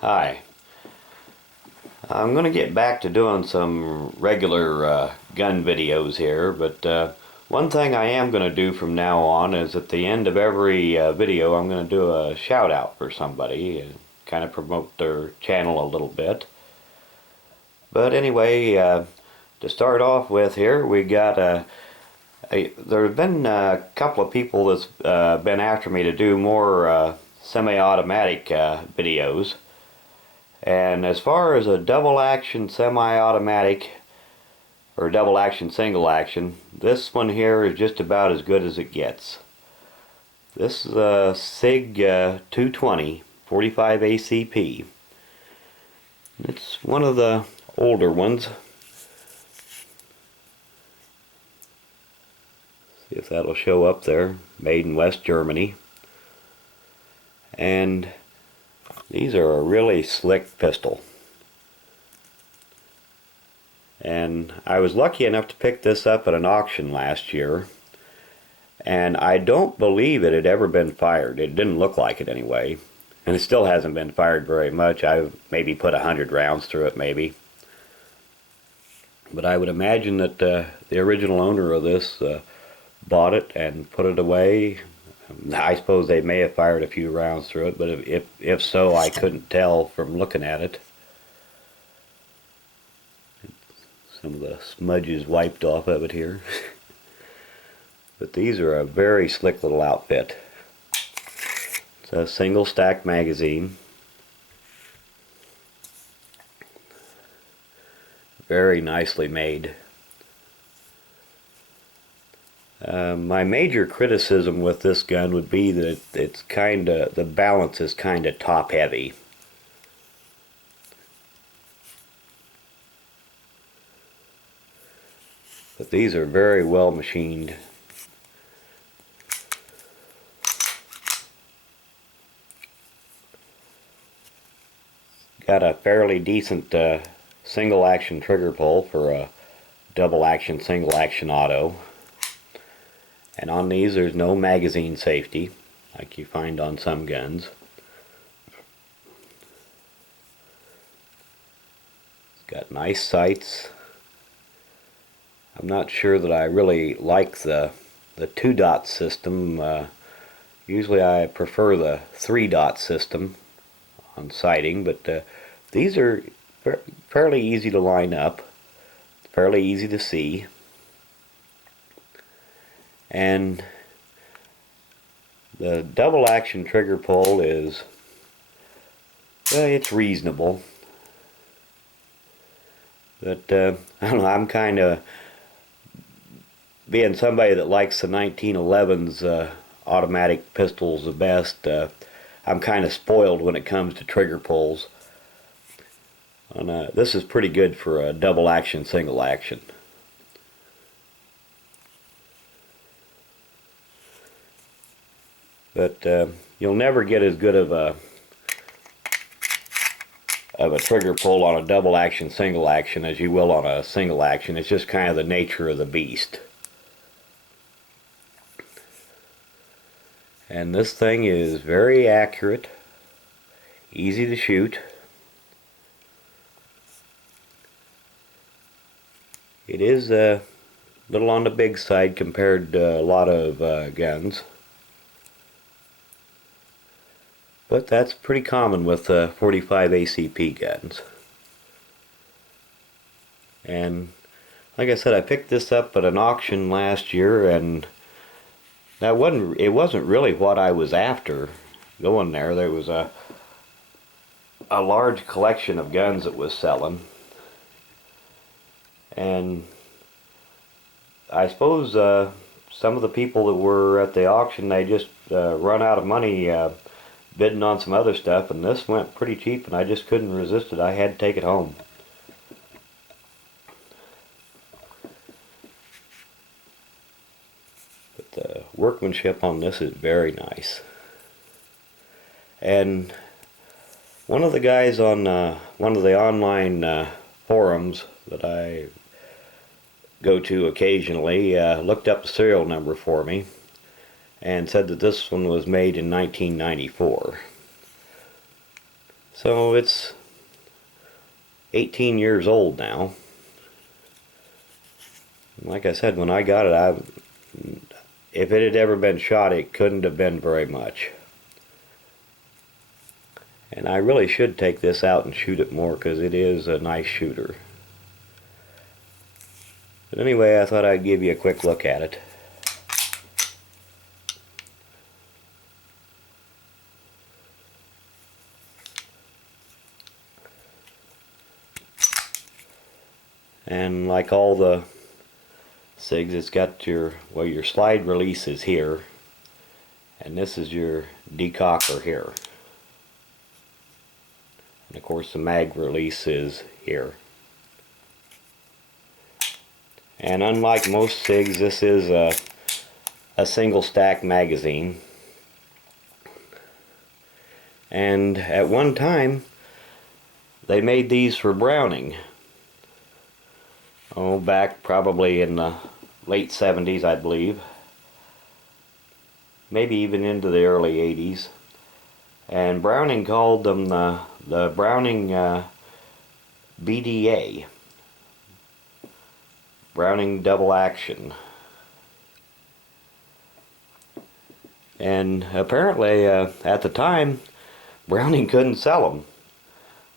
Hi. I'm going to get back to doing some regular gun videos here, but one thing I am going to do from now on is at the end of every video I'm going to do a shout out for somebody and kind of promote their channel a little bit. But anyway, to start off with here, we got there have been a couple of people that's been after me to do more semi-automatic videos. And as far as a double action semi-automatic or double action single action, this one here is just about as good as it gets. This is a Sig 220 45 ACP. It's one of the older ones. See if that'll show up there. Made in West Germany. And these are a really slick pistol. And I was lucky enough to pick this up at an auction last year. And I don't believe it had ever been fired. It didn't look like it anyway. And it still hasn't been fired very much. I've maybe put 100 rounds through it maybe. But I would imagine that the original owner of this bought it and put it away. I suppose they may have fired a few rounds through it, but if so, I couldn't tell from looking at it. Some of the smudges wiped off of it here. But these are a very slick little outfit. It's a single stack magazine. Very nicely made. My major criticism with this gun would be that it's the balance is kinda top heavy. But these are very well machined. Got a fairly decent single action trigger pull for a double action single action auto. And on these there's no magazine safety like you find on some guns. It's got nice sights. I'm not sure that I really like the 2-dot system. Usually I prefer the 3-dot system on sighting, but these are fairly easy to line up, fairly easy to see. And the double action trigger pull is, well, it's reasonable. But I don't know, I'm kind of, being somebody that likes the 1911's automatic pistols the best, I'm kind of spoiled when it comes to trigger pulls. And this is pretty good for a double action single action. But you'll never get as good of a trigger pull on a double action single action as you will on a single action. It's just kind of the nature of the beast. And this thing is very accurate, easy to shoot. It is a little on the big side compared to a lot of guns. But that's pretty common with 45 ACP guns. And like I said, I picked this up at an auction last year, and it wasn't really what I was after going there. There was a large collection of guns that was selling. And I suppose some of the people that were at the auction, they just run out of money bidding on some other stuff, and this went pretty cheap, and I just couldn't resist it. I had to take it home. But the workmanship on this is very nice. And one of the guys on one of the online forums that I go to occasionally looked up the serial number for me and said that this one was made in 1994. So it's 18 years old now. Like I said, when I got it, if it had ever been shot, it couldn't have been very much. And I really should take this out and shoot it more, because it is a nice shooter. But anyway, I thought I'd give you a quick look at it. And like all the SIGs, it's got your slide release is here, and this is your decocker here. And of course the mag release is here. And unlike most SIGs, this is a single stack magazine. And at one time they made these for Browning. Oh, back probably in the late 70s, I believe. Maybe even into the early 80s. And Browning called them the Browning BDA. Browning Double Action. And apparently at the time Browning couldn't sell them.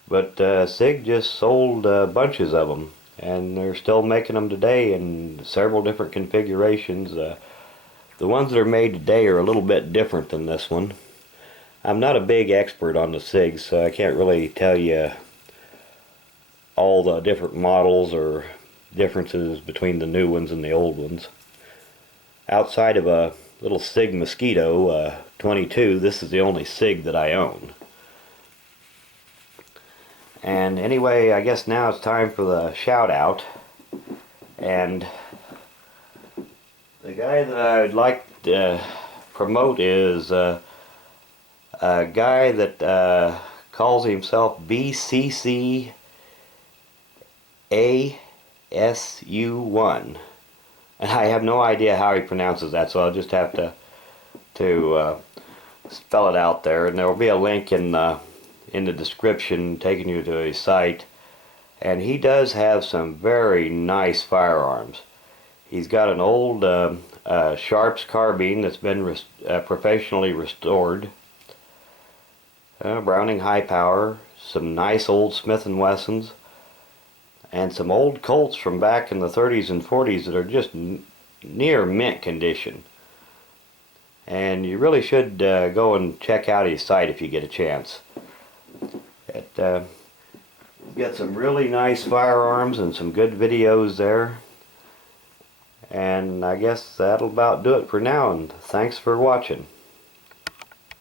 But SIG just sold bunches of them. And they're still making them today in several different configurations. The ones that are made today are a little bit different than this one. I'm not a big expert on the SIGs, so I can't really tell you all the different models or differences between the new ones and the old ones. Outside of a little Sig Mosquito 22, this is the only SIG that I own. And anyway, I guess now it's time for the shout out. And the guy that I'd like to promote is a guy that calls himself BCCASU1. And I have no idea how he pronounces that, so I'll just have to spell it out there. And there will be a link in the description taking you to his site. And he does have some very nice firearms. He's got an old Sharps carbine that's been professionally restored, Browning high power, some nice old Smith & Wessons, and some old Colts from back in the 30s and 40s that are just near mint condition. And you really should go and check out his site if you get a chance. Got some really nice firearms and some good videos there. And I guess that'll about do it for now, and thanks for watching.